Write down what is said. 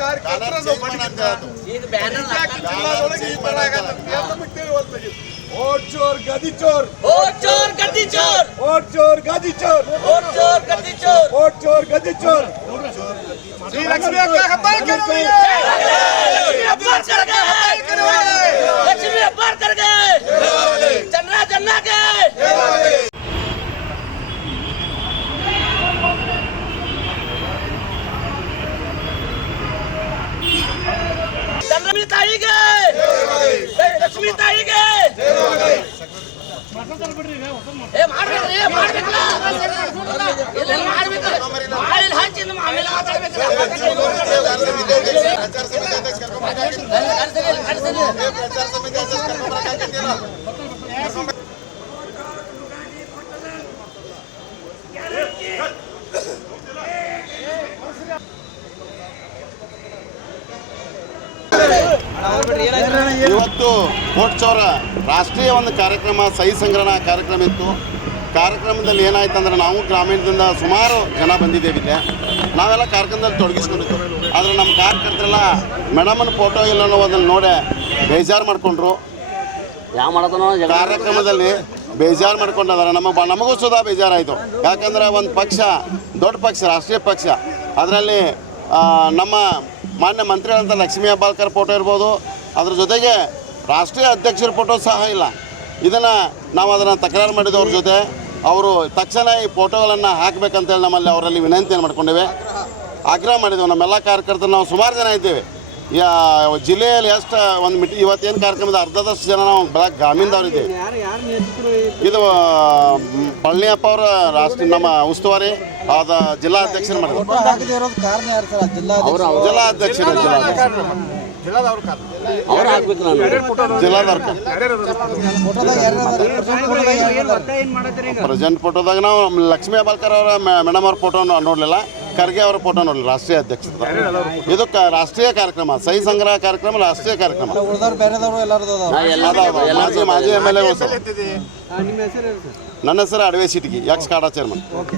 ಕಾರ್ಯಕರ್ತರನ್ನು ಬಡಿಗಿದ್ದಾರೆ. ಈಗ ಬ್ಯಾನರ್ ಯಾಕೆ ಜಿಲ್ಲಾದೊಳಗೆ ಈ ತರ ಆಗತ್ತೆ? ಏನ್ ನಮಗೆ ತಿಳಿವಲ್ದು? ಓಟ್ ಚೋರ್ ಗದಿ ಚೋರ್ ಓ ಚೋರ್ ಗದ್ದಿ ಚೋರ್ ಓಟ್ ಚೋರ್ ಗದಿ ಚೋರ್ ಓ ಚೋರ್ ಗದ್ದಿ ಚೋರ್ ಓಟ್ ಚೋರ್ ಗದಿ ಚೋರ್ ಶ್ರೀ ಲಕ್ಷ್ಮೀ ಅಕ್ಕ ಹೆಬ್ಬಾಳ್ಕರ್ ಲಕ್ಷ್ಮೀ ಅಬ್ಬಾರ್ ಕರ್ಗೆ ಲಕ್ಷ್ಮೀ ಲಕ್ಷ್ಮೀ ತಾಯಿಗೆ ಏ ಮಾಡ್ಬೇಕ್ರಿ ಇವತ್ತು ಕೋಟ್ ಚೌರ ರಾಷ್ಟ್ರೀಯ ಒಂದು ಕಾರ್ಯಕ್ರಮ ಸಹಿ ಸಂಗ್ರಹಣಾ ಕಾರ್ಯಕ್ರಮ ಇತ್ತು. ಕಾರ್ಯಕ್ರಮದಲ್ಲಿ ಏನಾಯ್ತು ಅಂದ್ರೆ ನಾವು ಗ್ರಾಮೀಣದಿಂದ ಸುಮಾರು ಜನ ಬಂದಿದ್ದೇವೆ ಇಲ್ಲಿ. ನಾವೆಲ್ಲ ಕಾರ್ಯಕ್ರಮದಲ್ಲಿ ತೊಡಗಿಸ್ಕೊಂಡಿದ್ದು. ಆದರೆ ನಮ್ಮ ಕಾರ್ಯಕರ್ತರೆಲ್ಲ ಮೇಡಮನ ಫೋಟೋ ಇಲ್ಲ ಅನ್ನೋದನ್ನು ನೋಡಿ ಬೇಜಾರು ಮಾಡಿಕೊಂಡ್ರು. ಯಾವ ಮಾಡೋದನೋ ಕಾರ್ಯಕ್ರಮದಲ್ಲಿ ಬೇಜಾರು ಮಾಡ್ಕೊಂಡಿದ್ದಾರೆ ನಮ್ಮ ನಮಗೂ ಸುಧಾ ಬೇಜಾರಾಯಿತು. ಯಾಕಂದ್ರೆ ಒಂದು ಪಕ್ಷ ದೊಡ್ಡ ಪಕ್ಷ ರಾಷ್ಟ್ರೀಯ ಪಕ್ಷ. ಅದರಲ್ಲಿ ನಮ್ಮ ಮಾನ್ಯ ಮಂತ್ರಿಗಳಂತ ಲಕ್ಷ್ಮೀ ಹೆಬ್ಬಾಳ್ಕರ್ ಫೋಟೋ ಇರ್ಬೋದು ಅದ್ರ ಜೊತೆಗೆ ರಾಷ್ಟ್ರೀಯ ಅಧ್ಯಕ್ಷರ ಫೋಟೋ ಸಹ ಇಲ್ಲ. ಇದನ್ನು ನಾವು ಅದನ್ನು ತಕರಾರು ಮಾಡಿದವ್ರ ಅವ್ರ ಜೊತೆ. ಅವರು ತಕ್ಷಣ ಈ ಫೋಟೋಗಳನ್ನು ಹಾಕಬೇಕಂತೇಳಿ ನಮ್ಮಲ್ಲಿ ಅವರಲ್ಲಿ ವಿನಂತಿಯನ್ನು ಮಾಡ್ಕೊಂಡಿವೆ. ಆಗ್ರಹ ಮಾಡಿದ್ದೇವೆ ನಮ್ಮೆಲ್ಲ ಕಾರ್ಯಕರ್ತರು ನಾವು ಸುಮಾರು ಜನ ಇದ್ದೇವೆ. ಯಾ ಜಿಲ್ಲೆಯಲ್ಲಿ ಎಷ್ಟು ಒಂದು ಮಿಟಿ ಇವತ್ತೇನು ಕಾರ್ಯಕ್ರಮದ ಅರ್ಧದಷ್ಟು ಜನ ನಾವು ಬೆಳಗ್ಗೆ ಗ್ರಾಮೀಣದವ್ರು ಇದ್ದೇವೆ ಇದು ಪಳನಿಯಪ್ಪ ಅವರ ರಾಷ್ಟ್ರ ನಮ್ಮ ಉಸ್ತುವಾರಿ ಆದ ಜಿಲ್ಲಾಧ್ಯಕ್ಷರು ಮಾಡಿದ್ರು. ಜಿಲ್ಲಾಧ್ಯಕ್ಷರು. ಜಿಲ್ಲಾಧ್ಯಕ್ಷರು. ಅವ್ರು ಹಾಕ್ಬೇಕು ನಾನು. ಜಿಲ್ಲಾದವ್ರ ಪ್ರೆಸೆಂಟ್ ಫೋಟೋದಾಗ ನಾವು ಲಕ್ಷ್ಮೀ ಅಬಾಲ್ಕರ್ ಅವರ ಮೇಡಮ್ ಅವ್ರ ಫೋಟೋ ನೋಡಲಿಲ್ಲ. ಖರ್ಗೆ ಅವರ ಫೋಟೋ ನೋಡಲಿಲ್ಲ ರಾಷ್ಟ್ರೀಯ ಅಧ್ಯಕ್ಷರು ಇದು ರಾಷ್ಟ್ರೀಯ ಕಾರ್ಯಕ್ರಮ ಸಹಿ ಸಂಗ್ರಹ ಕಾರ್ಯಕ್ರಮ ರಾಷ್ಟ್ರೀಯ ಕಾರ್ಯಕ್ರಮ. ಮಾಜಿ ಮಾಜಿ ಎಂ ಎಲ್ ಎ ನನ್ನ ಹೆಸರು ಅಡವೆ ಸಿಟಿಗಿ ಎಕ್ಸ್ ಕಾಡಾ ಚೇರ್ಮನ್. ಓಕೆ.